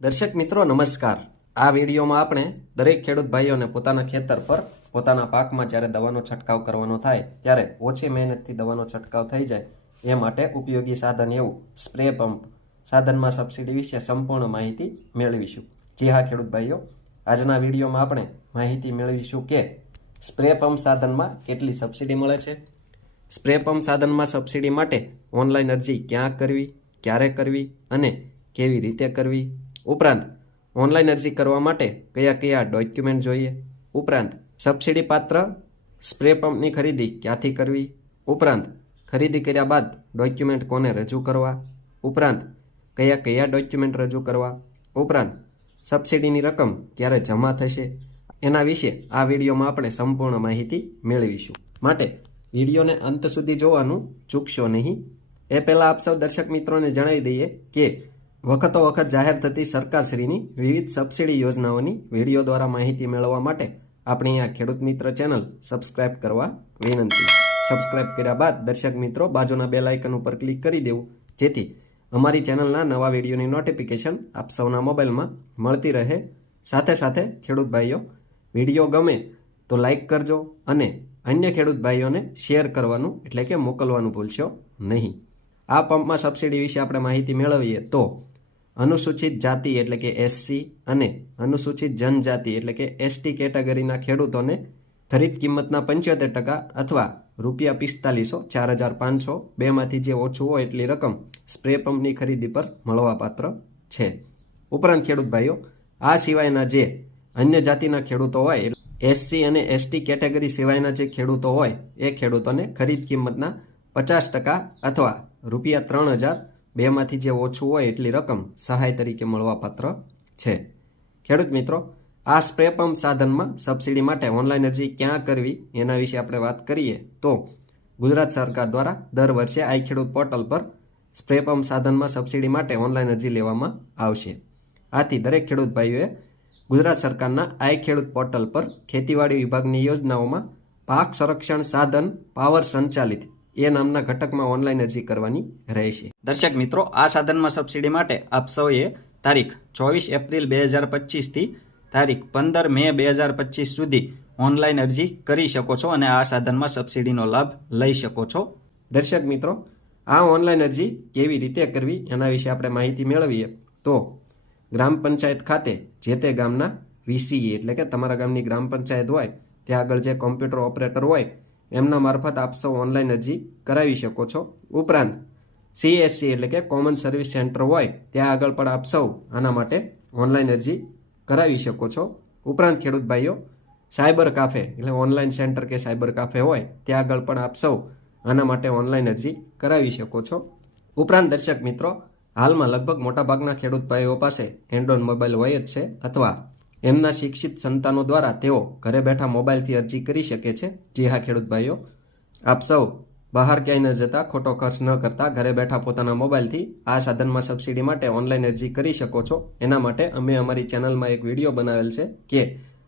દર્શક મિત્રો, નમસ્કાર. આ વિડીયોમાં આપણે દરેક ખેડૂત ભાઈઓને પોતાના ખેતર પર, પોતાના પાકમાં જ્યારે દવાનો છંટકાવ કરવાનો થાય, ત્યારે ઓછી મહેનતથી દવાનો છંટકાવ થઈ જાય એ માટે ઉપયોગી સાધન એવું સ્પ્રે પંપ સાધનમાં સબસિડી વિશે સંપૂર્ણ માહિતી મેળવીશું. જી હા, ખેડૂત ભાઈઓ, આજના વિડીયોમાં આપણે માહિતી મેળવીશું કે સ્પ્રે પંપ સાધનમાં કેટલી સબસિડી મળે છે. સ્પ્રે પંપ સાધનમાં સબસિડી માટે ઓનલાઈન અરજી ક્યાં કરવી, ક્યારે કરવી અને કેવી રીતે કરવી ઉપરાંત, ઓનલાઈન અરજી કરવા માટે કયા કયા ડોક્યુમેન્ટ જોઈએ? ઉપરાંત, સબસિડી પાત્ર, સ્પ્રે પંપની ખરીદી ક્યાંથી કરવી? ઉપરાંત, ખરીદી કર્યા બાદ ડોક્યુમેન્ટ કોને રજૂ કરવા? ઉપરાંત, કયા કયા ડોક્યુમેન્ટ રજૂ કરવા? ઉપરાંત, સબસિડીની રકમ ક્યારે જમા થશે? એના વિશે આ વિડીયોમાં આપણે સંપૂર્ણ માહિતી મેળવીશું. માટે, વિડીયોને અંત સુધી જોવાનું ચૂકશો નહીં. એ પહેલાં આપ સૌ દર્શક મિત્રોને જણાવી દઈએ કે વખતો વખત જાહેર થતી સરકારશ્રીની વિવિધ સબસિડી યોજનાઓની વીડિયો દ્વારા માહિતી મેળવવા માટે આપણી આ ખેડૂત મિત્ર ચેનલ સબસ્ક્રાઇબ કરવા વિનંતી. સબસ્ક્રાઇબ કર્યા બાદ દર્શક મિત્રો બાજુના બેલ આઇકન ઉપર ક્લિક કરી દેવું, જેથી અમારી ચેનલના નવા વિડીયોની નોટિફિકેશન આપ સૌના મોબાઈલમાં મળતી રહે. સાથે સાથે ખેડૂત ભાઈઓ, વીડિયો ગમે તો લાઇક કરજો અને અન્ય ખેડૂત ભાઈઓને શેર કરવાનું એટલે કે મોકલવાનું ભૂલશો નહીં. આ પંપમાં સબસિડી વિશે આપણે માહિતી મેળવીએ તો અનુસૂચિત જાતિ એટલે કે એસસી અને અનુસૂચિત જનજાતિ એટલે કે એસટી કેટેગરીના ખેડૂતોને ખરીદ કિંમતના પંચોતેર ટકા અથવા રૂપિયા પિસ્તાલીસો, ચાર હજાર પાંચસો બેમાંથી જે ઓછું હોય એટલી રકમ સ્પ્રે પંપની ખરીદી પર મળવાપાત્ર છે. ઉપરાંત ખેડૂત ભાઈઓ, આ સિવાયના જે અન્ય જાતિના ખેડૂતો હોય એસસી અને એસટી કેટેગરી સિવાયના જે ખેડૂતો હોય, એ ખેડૂતોને ખરીદ કિંમતના પચાસ ટકા અથવા રૂપિયા ત્રણ હજાર બેમાંથી જે ઓછું હોય એટલી રકમ સહાય તરીકે મળવાપાત્ર છે. ખેડૂત મિત્રો, આ સ્પ્રે પંપ સાધનમાં સબસિડી માટે ઓનલાઈન અરજી ક્યાં કરવી એના વિશે આપણે વાત કરીએ તો ગુજરાત સરકાર દ્વારા દર વર્ષે આઈ ખેડૂત પોર્ટલ પર સ્પ્રે પંપ સાધનમાં સબસિડી માટે ઓનલાઈન અરજી લેવામાં આવશે. આથી દરેક ખેડૂત ભાઈઓએ ગુજરાત સરકારના આઈ ખેડૂત પોર્ટલ પર ખેતીવાડી વિભાગની યોજનાઓમાં પાક સંરક્ષણ સાધન, પાવર સંચાલિત એ નામના ઘટકમાં ઓનલાઈન અરજી કરવાની રહેશે. દર્શક મિત્રો, આ સાધનમાં સબસિડી માટે આપ સૌએ તારીખ ચોવીસ એપ્રિલ બે હજાર પચીસથી તારીખ પંદર મે બે હજાર પચીસ સુધી ઓનલાઈન અરજી કરી શકો છો અને આ સાધનમાં સબસિડીનો લાભ લઈ શકો છો. દર્શક મિત્રો, આ ઓનલાઈન અરજી કેવી રીતે કરવી એના વિશે આપણે માહિતી મેળવીએ તો ગ્રામ પંચાયત ખાતે જે તે ગામના વીસીઈ એટલે કે તમારા ગામની ગ્રામ પંચાયત હોય, ત્યાં આગળ જે કોમ્પ્યુટર ઓપરેટર હોય એમના મારફત આપ સૌ ઓનલાઈન અરજી કરાવી શકો છો. ઉપરાંત સીએસસી એટલે કે કોમન સર્વિસ સેન્ટર હોય, ત્યાં આગળ પણ આપ સૌ આના માટે ઓનલાઈન અરજી કરાવી શકો છો. ઉપરાંત, ખેડૂત ભાઈઓ, સાયબર કાફે એટલે ઓનલાઈન સેન્ટર કે સાયબર કાફે હોય, ત્યાં આગળ પણ આપ સૌ આના માટે ઓનલાઈન અરજી કરાવી શકો છો. ઉપરાંત, દર્શક મિત્રો, હાલમાં લગભગ મોટાભાગના ખેડૂત ભાઈઓ પાસે એન્ડ્રોઈડ મોબાઈલ હોય જ છે, અથવા એમના શિક્ષિત સંતાનો દ્વારા તેઓ ઘરે બેઠા મોબાઈલથી અરજી કરી શકે છે. જી હા, ખેડૂત ભાઈઓ. આપ સૌ બહાર ક્યાંય ન જતા, ખોટો ખર્ચ ન કરતા, ઘરે બેઠા પોતાના મોબાઈલથી આ સાધનમાં સબસિડી માટે ઓનલાઈન અરજી કરી શકો છો. એના માટે અમે અમારી ચેનલમાં એક વીડિયો બનાવેલ છે કે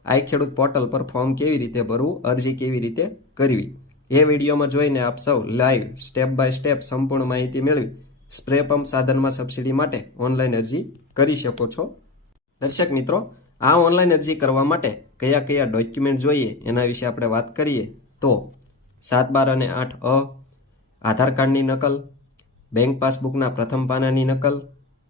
આઈ ખેડૂત પોર્ટલ પર ફોર્મ કેવી રીતે ભરવું, અરજી કેવી રીતે કરવી. એ વિડીયોમાં જોઈને આપ સૌ લાઈવ, સ્ટેપ બાય સ્ટેપ સંપૂર્ણ માહિતી મેળવી, સ્પ્રે પંપ સાધનમાં સબસિડી માટે ઓનલાઈન અરજી કરી શકો છો. દર્શક મિત્રો આ ઓનલાઈન અરજી કરવા માટે કયા કયા ડોક્યુમેન્ટ જોઈએ એના વિશે આપણે વાત કરીએ તો સાત બાર અને આઠ અ, આધાર કાર્ડની નકલ, બેંક પાસબુકના પ્રથમ પાનાની નકલ,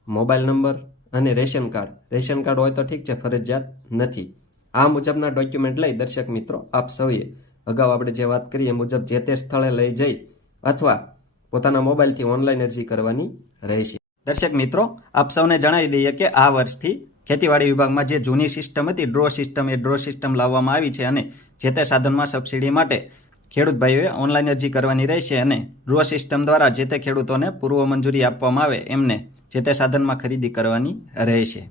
મોબાઈલ નંબર અને રેશન કાર્ડ. રેશન કાર્ડ હોય તો ઠીક છે, ફરજિયાત નથી. આ મુજબના ડોક્યુમેન્ટ લઈ દર્શક મિત્રો, આપ સૌએ અગાઉ આપણે જે વાત કરીએ મુજબ જે તે સ્થળે લઈ જઈ અથવા પોતાના મોબાઈલથી ઓનલાઈન અરજી કરવાની રહેશે. દર્શક મિત્રો, આપ સૌને જણાવી દઈએ કે આ વર્ષથી ખેતીવાડી વિભાગમાં જે જૂની સિસ્ટમ હતી ડ્રો સિસ્ટમ એ ડ્રો સિસ્ટમ લાવવામાં આવી છે અને જે તે સાધનમાં સબસિડી માટે ખેડૂત ભાઈઓએ ઓનલાઈન અરજી કરવાની રહેશે અને ડ્રો સિસ્ટમ દ્વારા જે તે ખેડૂતોને પૂર્વ મંજૂરી આપવામાં આવે, એમને જે તે સાધનમાં ખરીદી કરવાની રહેશે.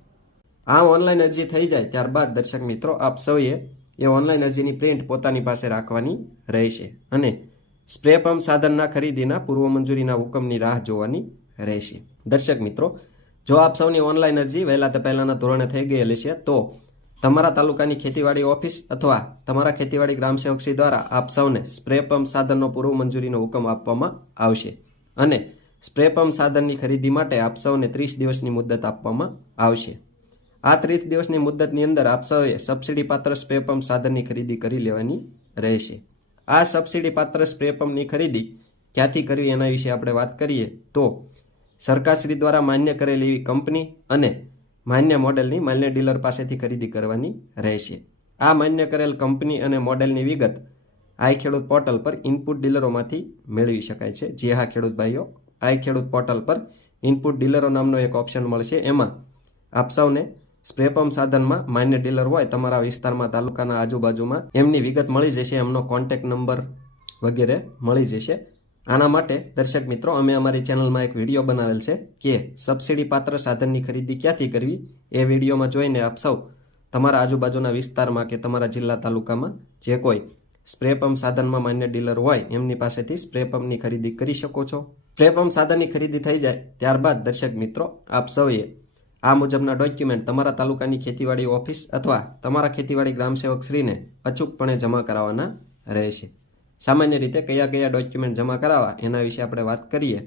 આ ઓનલાઈન અરજી થઈ જાય ત્યારબાદ, દર્શક મિત્રો, આપ સૌએ એ ઓનલાઈન અરજીની પ્રિન્ટ પોતાની પાસે રાખવાની રહેશે અને સ્પ્રે પંપ સાધનના ખરીદીના પૂર્વ મંજૂરીના હુકમની રાહ જોવાની રહેશે. દર્શક મિત્રો જો આપ સૌની ઓનલાઈન અરજી વહેલા તે પહેલાના ધોરણે થઈ ગયેલી છે, તો તમારા તાલુકાની ખેતીવાડી ઓફિસ અથવા તમારા ખેતીવાડી ગ્રામ સેવકશ્રી દ્વારા આપ સૌને સ્પ્રે પંપ સાધનનો પૂર્વ મંજૂરીનો હુકમ આપવામાં આવશે અને સ્પ્રે પંપ સાધનની ખરીદી માટે આપ સૌને ત્રીસ દિવસની મુદત આપવામાં આવશે. આ ત્રીસ દિવસની મુદ્દતની અંદર આપ સૌએ સબસિડી પાત્ર સ્પ્રે પંપ સાધનની ખરીદી કરી લેવાની રહેશે. આ સબસિડી પાત્ર સ્પ્રે પંપની ખરીદી ક્યાંથી કરવી એના વિશે આપણે વાત કરીએ, તો સરકારશ્રી દ્વારા માન્ય કરેલી એવી કંપની અને માન્ય મોડેલની માન્ય ડીલર પાસેથી ખરીદી કરવાની રહેશે. આ માન્ય કરેલ કંપની અને મોડેલની વિગત આઈ ખેડૂત પોર્ટલ પર ઇનપુટ ડીલરોમાંથી મેળવી શકાય છે. જે હા, ખેડૂત ભાઈઓ, આઈ ખેડૂત પોર્ટલ પર ઇનપુટ ડીલરો નામનો એક ઓપ્શન મળશે. એમાં આપ સૌને સ્પ્રેપમ સાધનમાં માન્ય ડીલર હોય, તમારા વિસ્તારમાં, તાલુકાના આજુબાજુમાં એમની વિગત મળી જશે, એમનો કોન્ટેક નંબર વગેરે મળી જશે. આના માટે, દર્શક મિત્રો, અમે અમારી ચેનલમાં એક વીડિયો બનાવેલ છે કે સબસિડી પાત્ર સાધનની ખરીદી ક્યાંથી કરવી? એ વિડીયોમાં જોઈને આપ સૌ તમારા આજુબાજુના વિસ્તારમાં કે તમારા જિલ્લા તાલુકામાં જે કોઈ સ્પ્રે પંપ સાધનમાં માન્ય ડીલર હોય, એમની પાસેથી સ્પ્રે પંપની ખરીદી કરી શકો છો. સ્પ્રે પંપ સાધનની ખરીદી થઈ જાય ત્યારબાદ, દર્શક મિત્રો, આપ સૌએ આ મુજબના ડોક્યુમેન્ટ તમારા તાલુકાની ખેતીવાડી ઓફિસ અથવા તમારા ખેતીવાડી ગ્રામસેવકશ્રીને અચૂકપણે જમા કરાવવાના રહેશે. સામાન્ય રીતે કયા કયા ડોક્યુમેન્ટ જમા કરાવવા, એના વિશે આપણે વાત કરીએ,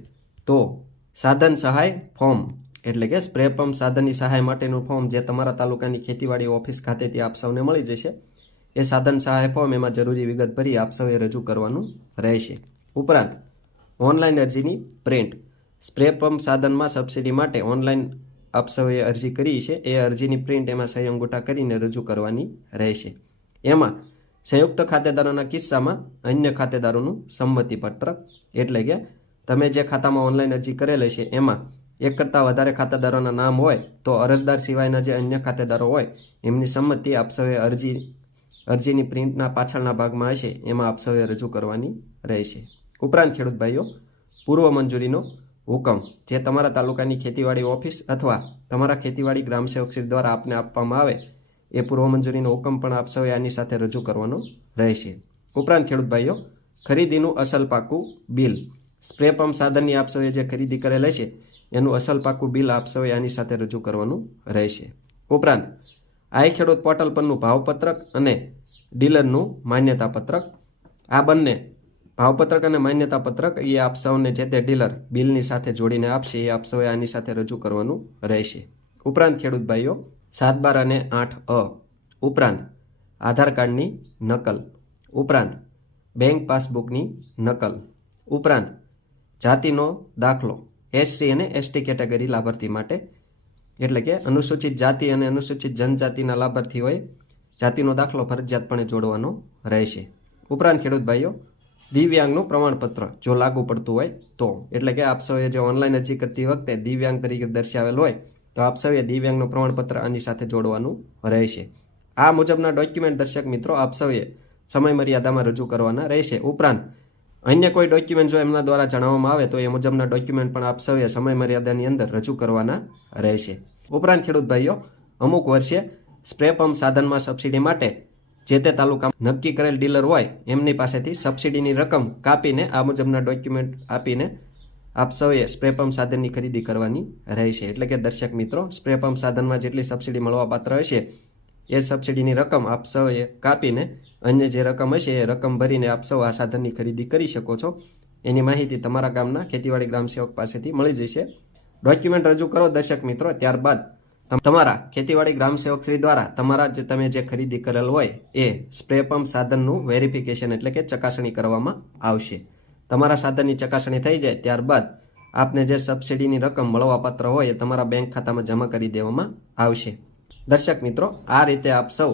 તો સાધન સહાય ફોર્મ એટલે કે સ્પ્રે પંપ સાધનની સહાય માટેનું ફોર્મ જે તમારા તાલુકાની ખેતીવાડી ઓફિસ ખાતેથી આપ સૌને મળી જશે. એ સાધન સહાય ફોર્મ એમાં જરૂરી વિગત ભરી આપ સૌએ રજૂ કરવાનું રહેશે. ઉપરાંત ઓનલાઈન અરજીની પ્રિન્ટ સ્પ્રે પંપ સાધનમાં સબસિડી માટે ઓનલાઈન આપ સૌએ અરજી કરી છે. એ અરજીની પ્રિન્ટ એમાં સહી અંગૂઠા કરીને રજૂ કરવાની રહેશે. એમાં સંયુક્ત ખાતેદારોના કિસ્સામાં અન્ય ખાતેદારોનું સંમતિપત્ર. એટલે કે તમે જે ખાતામાં ઓનલાઈન અરજી કરેલ છે, એમાં એક કરતાં વધારે ખાતેદારોના નામ હોય, તો અરજદાર સિવાયના જે અન્ય ખાતેદારો હોય, એમની સંમતિ આપસવે અરજી, અરજીની પ્રિન્ટના પાછળના ભાગમાં હશે, એમાં આપસવે રજૂ કરવાની રહેશે. ઉપરાંત ખેડૂત ભાઈઓ, પૂર્વ મંજૂરીનો હુકમ, જે તમારા તાલુકાની ખેતીવાડી ઓફિસ અથવા તમારા ખેતીવાડી ગ્રામ સેવકશ્રી દ્વારા આપને આપવામાં આવે એ પૂર્વ મંજૂરીનો હુકમ પણ આપ સૌએ આની સાથે રજૂ કરવાનો રહેશે. ઉપરાંત, ખેડૂત ભાઈઓ, ખરીદીનું અસલ પાકું બિલ. સ્પ્રે પંપ સાધનની આપ સૌએ જે ખરીદી કરેલ છે એનું અસલ પાકું બિલ આપ સૌએ આની સાથે રજૂ કરવાનું રહેશે. ઉપરાંત, આઈ ખેડૂત પોર્ટલ પરનું ભાવપત્રક અને ડીલરનું માન્યતા પત્રક આ બંને ભાવપત્રક અને માન્યતા પત્રક એ આપ સૌને જે તે ડીલર બિલની સાથે જોડીને આપશે, એ આપ સૌએ આની સાથે રજૂ કરવાનું રહેશે. ઉપરાંત, ખેડૂત ભાઈઓ સાત બાર અને આઠ અ. ઉપરાંત આધાર કાર્ડની નકલ. ઉપરાંત બેંક પાસબુકની નકલ. ઉપરાંત જાતિનો દાખલો. એસસી અને એસટી કેટેગરી લાભાર્થી માટે. એટલે કે અનુસૂચિત જાતિ અને અનુસૂચિત જનજાતિના લાભાર્થીઓએ જાતિનો દાખલો ફરજિયાતપણે જોડવાનો રહેશે. ઉપરાંત ખેડૂત ભાઈઓ, દિવ્યાંગનું પ્રમાણપત્ર જો લાગુ પડતું હોય તો. એટલે કે આપ સૌએ જે ઓનલાઈન અરજી કરતી વખતે દિવ્યાંગ તરીકે દર્શાવેલ હોય તો આપ સૌએ દિવ્યાંગનું પ્રમાણપત્ર આની સાથે જોડવાનું રહેશે. આ મુજબના ડોક્યુમેન્ટ દર્શક મિત્રો, આપ સૌએ સમય મર્યાદામાં રજૂ કરવાના રહેશે. ઉપરાંત, અન્ય કોઈ ડોક્યુમેન્ટ જો એમના દ્વારા જણાવવામાં આવે, તો એ મુજબના ડોક્યુમેન્ટ પણ આપ સૌએ સમય મર્યાદાની અંદર રજૂ કરવાના રહેશે. ઉપરાંત, ખેડૂત ભાઈઓ, અમુક વર્ષે સ્પ્રે પંપ સાધનમાં સબસિડી માટે જે તે તાલુકા નક્કી કરેલ ડીલર હોય, એમની પાસેથી સબસિડીની રકમ કાપીને આ મુજબના ડોક્યુમેન્ટ આપીને આપ સૌએ સ્પ્રે પંપ સાધનની ખરીદી કરવાની રહેશે. એટલે કે દર્શક મિત્રો સ્પ્રે પંપ સાધનમાં જેટલી સબસિડી મળવા પાત્ર હશે, એ સબસિડીની રકમ આપ સૌએ કાપીને, અન્ય જે રકમ હશે, એ રકમ ભરીને આપ સૌ આ સાધનની ખરીદી કરી શકો છો. એની માહિતી તમારા ગામના ખેતીવાડી ગ્રામ સેવક પાસેથી મળી જશે. ડોક્યુમેન્ટ રજૂ કરો દર્શક મિત્રો, ત્યારબાદ તમારા ખેતીવાડી ગ્રામ સેવક શ્રી દ્વારા તમારા જે, તમે જે ખરીદી કરેલ હોય, એ સ્પ્રે પંપ સાધનનું વેરિફિકેશન એટલે કે ચકાસણી કરવામાં આવશે. તમારા સાધનની ચકાસણી થઈ જાય ત્યારબાદ આપને જે સબસિડીની રકમ મળવાપાત્ર હોય એ તમારા બેંક ખાતામાં જમા કરી દેવામાં આવશે. દર્શક મિત્રો, આ રીતે આપ સૌ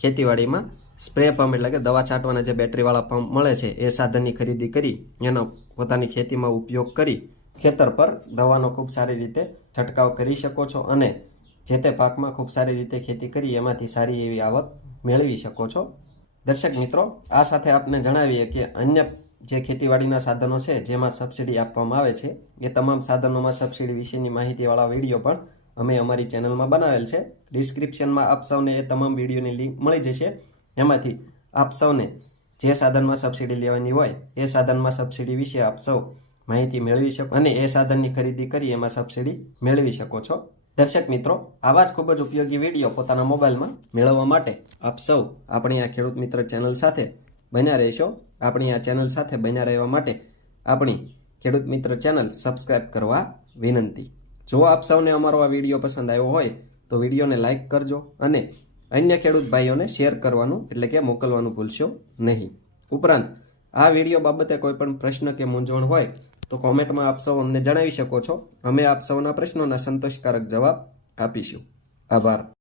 ખેતીવાડીમાં સ્પ્રે પંપ એટલે કે દવા છાંટવાના જે બેટરીવાળા પંપ મળે છે, એ સાધનની ખરીદી કરી એનો પોતાની ખેતીમાં ઉપયોગ કરી ખેતર પર દવાનો ખૂબ સારી રીતે છંટકાવ કરી શકો છો અને જે તે પાકમાં ખૂબ સારી રીતે ખેતી કરી એમાંથી સારી એવી આવક મેળવી શકો છો. દર્શક મિત્રો, આ સાથે આપને જણાવીએ કે અન્ય જે ખેતીવાડીના સાધનો છે, જેમાં સબસિડી આપવામાં આવે છે, એ તમામ સાધનોમાં સબસિડી વિશેની માહિતીવાળા વીડિયો પણ અમે અમારી ચેનલમાં બનાવેલ છે. ડિસ્ક્રિપ્શનમાં આપ સૌને એ તમામ વિડીયોની લિંક મળી જશે. એમાંથી આપ સૌને જે સાધનમાં સબસિડી લેવાની હોય, એ સાધનમાં સબસિડી વિશે આપ સૌ માહિતી મેળવી શકો અને એ સાધનની ખરીદી કરી એમાં સબસિડી મેળવી શકો છો. દર્શક મિત્રો, આવા જ ખૂબ જ ઉપયોગી વીડિયો પોતાના મોબાઈલમાં મેળવવા માટે આપ સૌ આપણી આ ખેડૂત મિત્ર ચેનલ સાથે બન્યા રહેશો. આપણી આ ચેનલ સાથે બન્યા રહેવા માટે આપણી ખેડૂત મિત્ર ચેનલ સબસ્ક્રાઈબ કરવા વિનંતી. જો આપ સૌને અમારો આ વીડિયો પસંદ આવ્યો હોય, તો વિડીયોને લાઇક કરજો અને અન્ય ખેડૂત ભાઈઓને શેર કરવાનું, એટલે કે મોકલવાનું ભૂલશો નહીં. ઉપરાંત, આ વીડિયો બાબતે કોઈ પણ પ્રશ્ન કે મૂંઝવણ હોય, તો કોમેન્ટમાં આપ સૌ અમને જણાવી શકો છો. અમે આપ સૌના પ્રશ્નોના સંતોષકારક જવાબ આપીશું. આભાર.